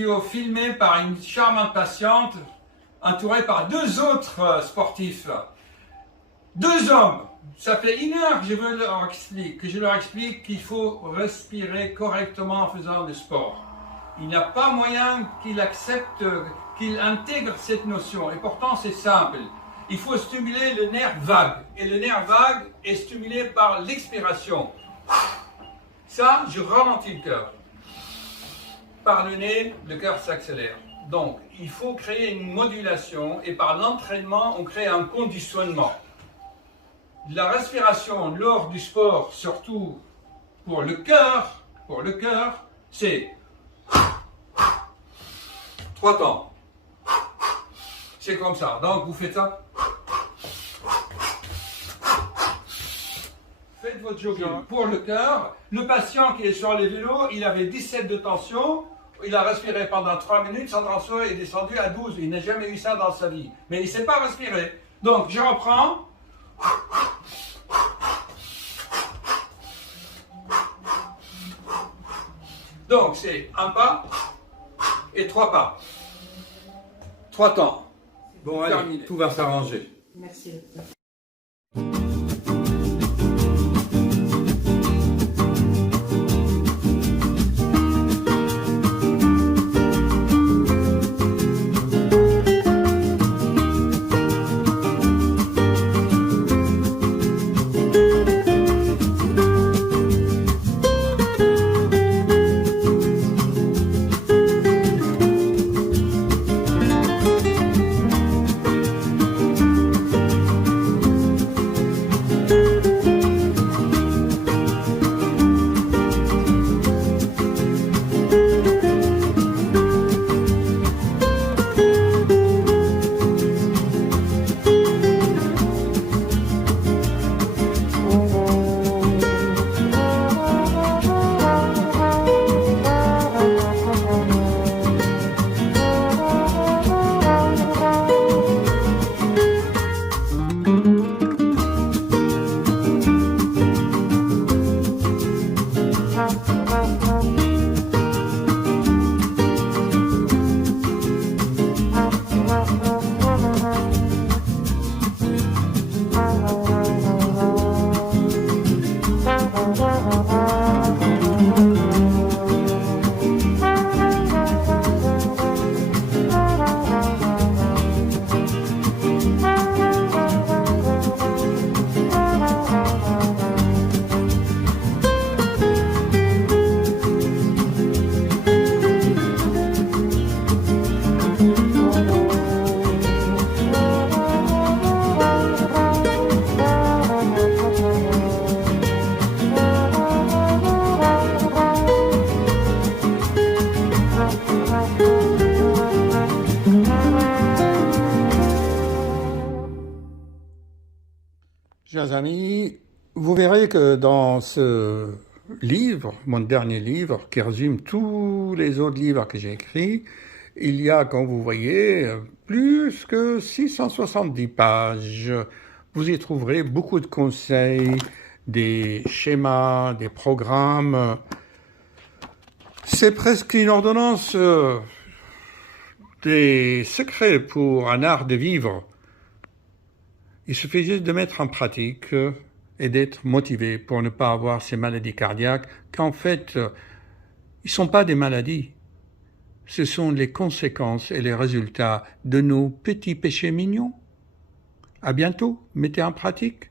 vidéo filmée par une charmante patiente, entourée par deux autres sportifs. Deux hommes. Ça fait 1 heure que je leur explique qu'il faut respirer correctement en faisant du sport. Il n'y a pas moyen qu'ils acceptent, qu'ils intègrent cette notion. Et pourtant, c'est simple. Il faut stimuler le nerf vague. Et le nerf vague est stimulé par l'expiration. Ça, je ralentis le cœur. Par le nez, le cœur s'accélère. Donc, il faut créer une modulation et par l'entraînement, on crée un conditionnement. La respiration lors du sport, surtout pour le cœur, c'est 3 temps. C'est comme ça. Donc, vous faites ça. Faites votre jogging. Pour le cœur, le patient qui est sur les vélos, il avait 17 de tension. Il a respiré pendant 3 minutes, son tension est descendu à 12. Il n'a jamais eu ça dans sa vie. Mais il ne sait pas respirer. Donc, je reprends. Donc, c'est 1 pas et 3 pas. 3 temps. Bon, allez, terminé. Tout va s'arranger. Merci. Chers amis, vous verrez que dans ce livre, mon dernier livre, qui résume tous les autres livres que j'ai écrits, il y a, comme vous voyez, plus que 670 pages. Vous y trouverez beaucoup de conseils, des schémas, des programmes. C'est presque une ordonnance des secrets pour un art de vivre. Il suffit juste de mettre en pratique et d'être motivé pour ne pas avoir ces maladies cardiaques, qu'en fait, ils ne sont pas des maladies. Ce sont les conséquences et les résultats de nos petits péchés mignons. À bientôt, mettez en pratique.